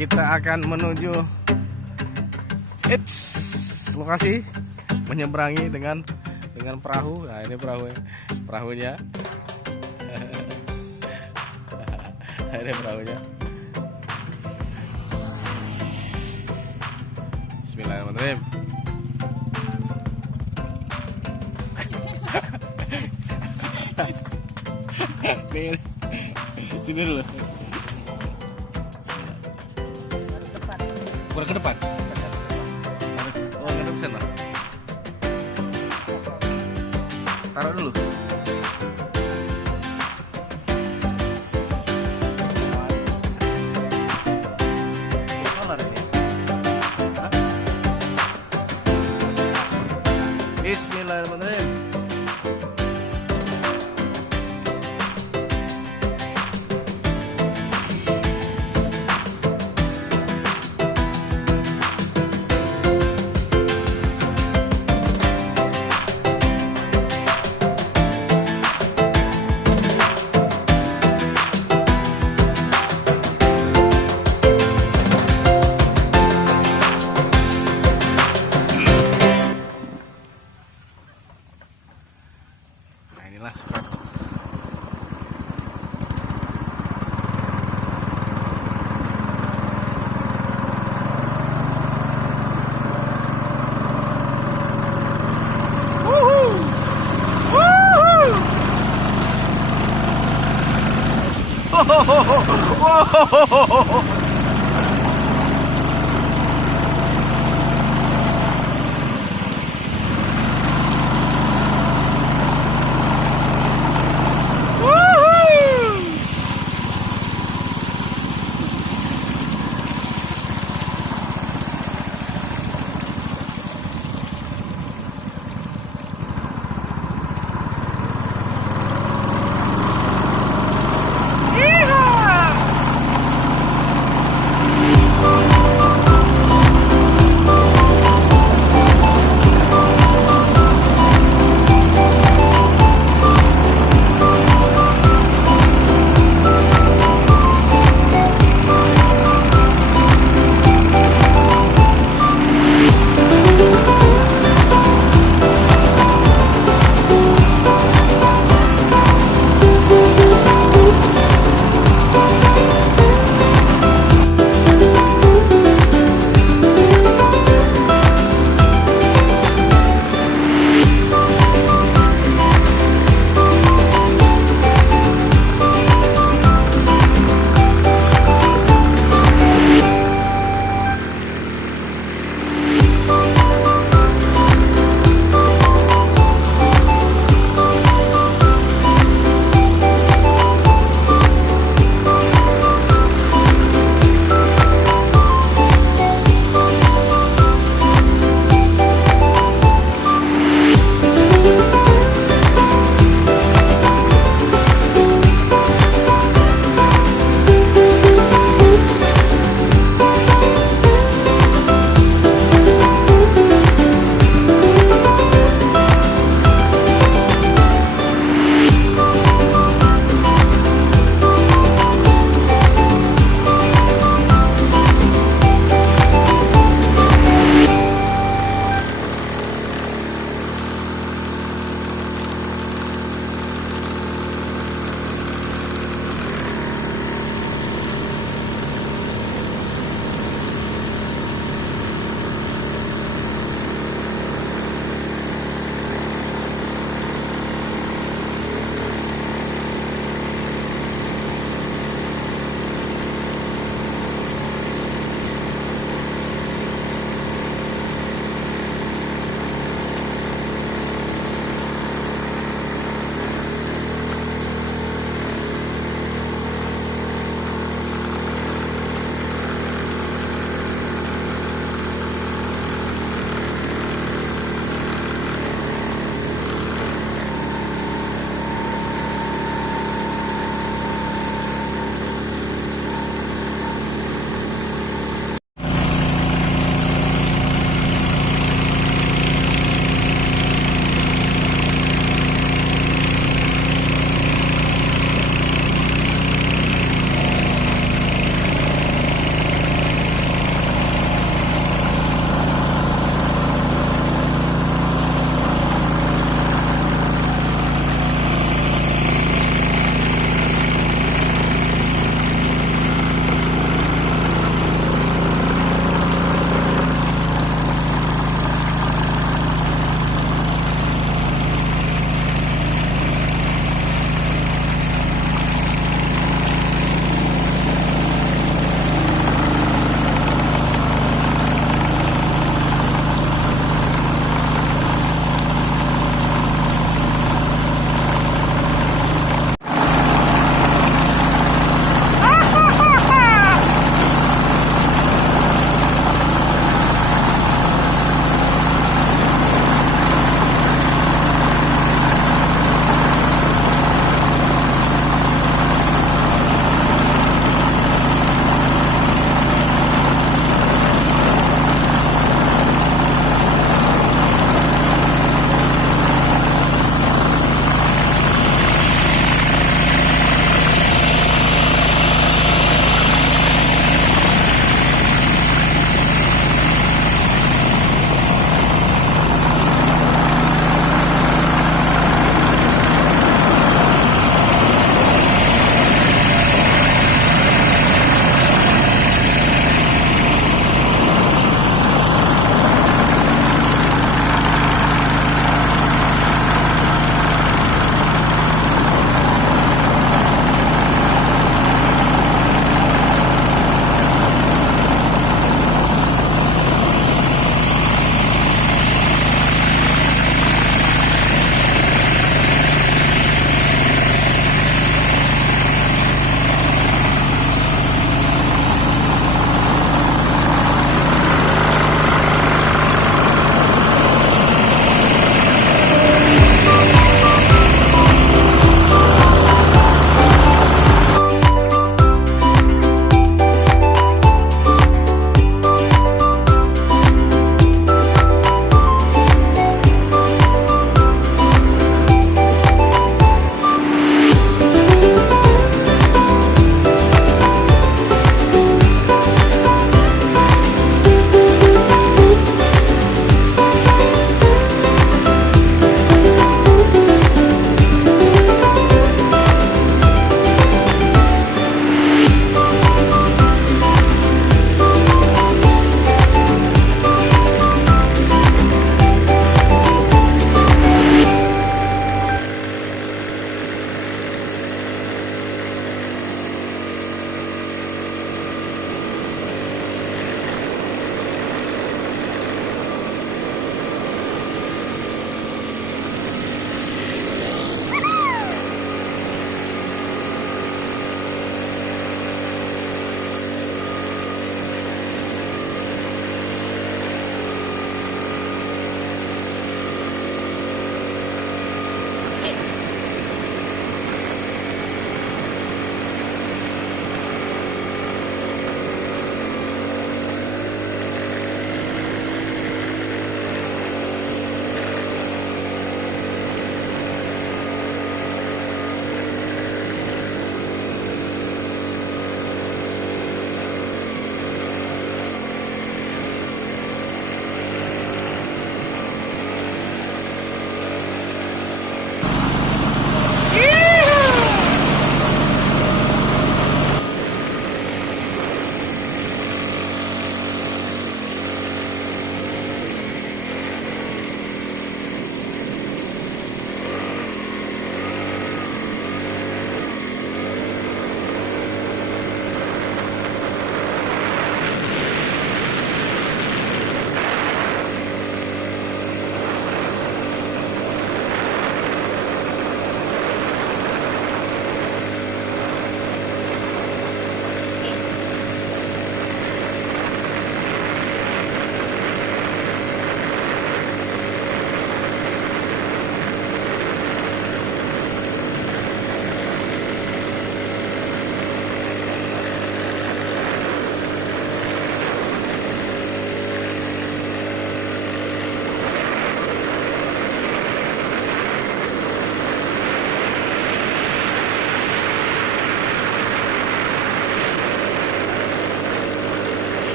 Kita akan menuju lokasi menyeberangi dengan perahu. Nah, ini perahunya. Ini perahunya. Bismillahirrahmanirrahim. Nih, sini dulu. Kurang ke depan. Oh, ngadep sana. Taruh dulu. Bismillahirrahmanirrahim. Nah, inilah Soekarno.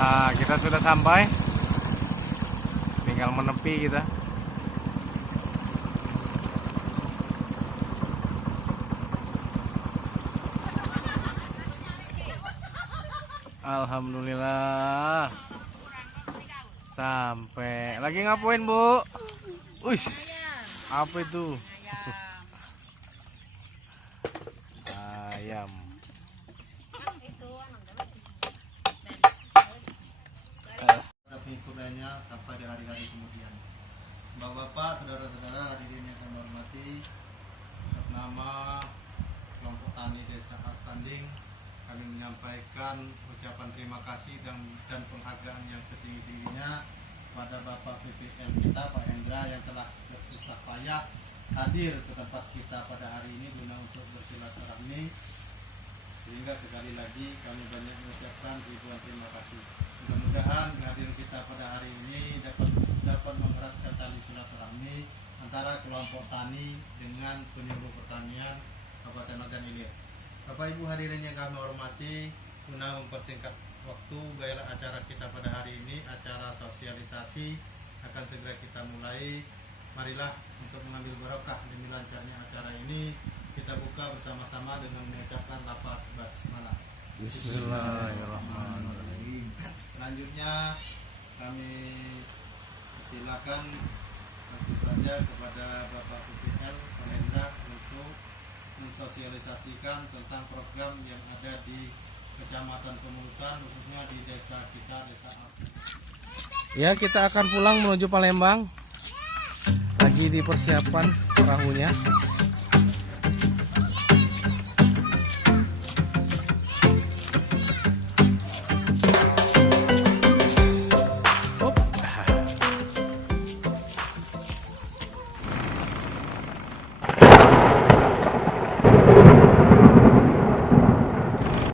Kita sudah sampai, tinggal menepi kita. Alhamdulillah sampai. Lagi ngapain, Bu? Uish, apa itu? Ayam. Pengikutnya sampai di hari-hari kemudian. Bapak-bapak, saudara-saudara hadirin yang kami hormati, atas nama kelompok tani Desa Arsanding, kami menyampaikan ucapan terima kasih dan penghargaan yang setinggi-tingginya pada Bapak PPL kita, Pak Hendra, yang telah bersusah payah hadir ke tempat kita pada hari ini guna untuk bersilaturahmi. Sehingga sekali lagi kami banyak mengucapkan ribuan terima kasih. Mudah-mudahan kehadiran kita pada hari ini dapat mengeratkan tali silaturahmi antara kelompok tani dengan penyuluh pertanian Kabupaten Ogan Ilir. Bapak Ibu hadirin yang kami hormati, guna mempersingkat waktu, gairah acara kita pada hari ini, acara sosialisasi akan segera kita mulai. Marilah untuk mengambil barokah demi lancarnya acara ini, kita buka bersama-sama dengan mengucapkan lafaz basmalah. Bismillahirrahmanirrahim. Selanjutnya kami persilakan langsung saja kepada Bapak PPL Pak Hendra untuk mensosialisasikan tentang program yang ada di Kecamatan Pemulutan, khususnya di desa kita, Desa Arsanding. Ya, kita akan pulang menuju Palembang. Lagi dipersiapkan perahunya.